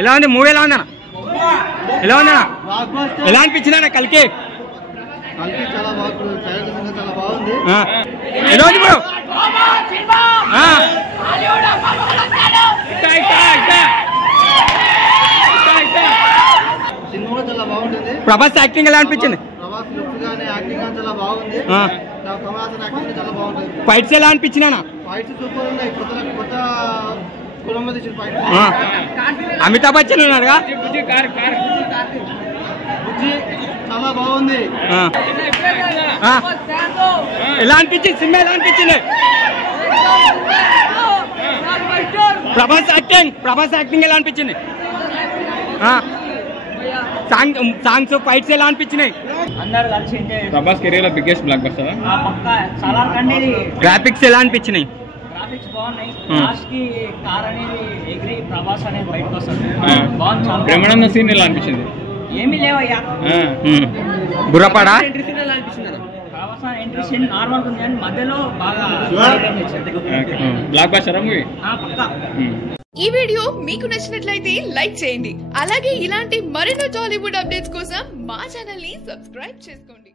ఎలా ఉంది మూవీ? ఎలా ఉందన్న? ఎలా ఉందన్న? ఎలా అనిపించిందన్న కలికి? చాలా బాగుంది. ఎలా ఉంది బ్రో? సినిమా చాలా బాగుంటుంది. ప్రభాస్ యాక్టింగ్ ఎలా అనిపించింది? ప్రభాస్ లుక్ గానీ యాక్టింగ్ గానీ చాలా బాగుంది. కమల్ యాక్టింగ్ చాలా బాగుంటుంది. ఫైట్స్ ఎలా అనిపించినా? ఫైట్స్ సూపర్ ఉన్నాయి. కొత్త కులం తీసిన ఫైట్. అమితాబ్ బచ్చన్ ఉన్నాడుగా? బుజ్జి చాలా బాగుంది. ఎలా అనిపించింది సినిమా? ఎలా అనిపించింది? ప్రభాస్ యాక్టింగ్ ఎలా అనిపించింది? సాంగ్స్ ఫైట్స్ ఎలా అనిపించినాయి? అందరు కలిసి ప్రభాస్ కెరీర్ లో బిగ్గెస్ట్ బ్లాక్ బస్టర్. చాలా కండి. గ్రాఫిక్స్ ఎలా అనిపించినాయి? గ్రాఫిక్స్ బాగున్నాయి. లాస్ట్ కి కార్ అనేది ఎగిరి ప్రభాస్ అనేది బయటకు వస్తుంది. బాగుంది. బ్రహ్మానంద సీన్ ఎలా అనిపించింది? ఏమీ లేవయ్యా. బుర్రపాడా? ప్రభాస్ ఎంట్రీ సీన్ నార్మల్ ఉంది కానీ మధ్యలో బాగా బ్లాక్ బస్టర్ మూవీ. పక్కా. ఈ వీడియో మీకు నచ్చినట్లయితే లైక్ చేయండి. అలాగే ఇలాంటి మరెన్నో టాలీవుడ్ అప్డేట్స్ కోసం మా ఛానల్ ని సబ్స్క్రైబ్ చేసుకోండి.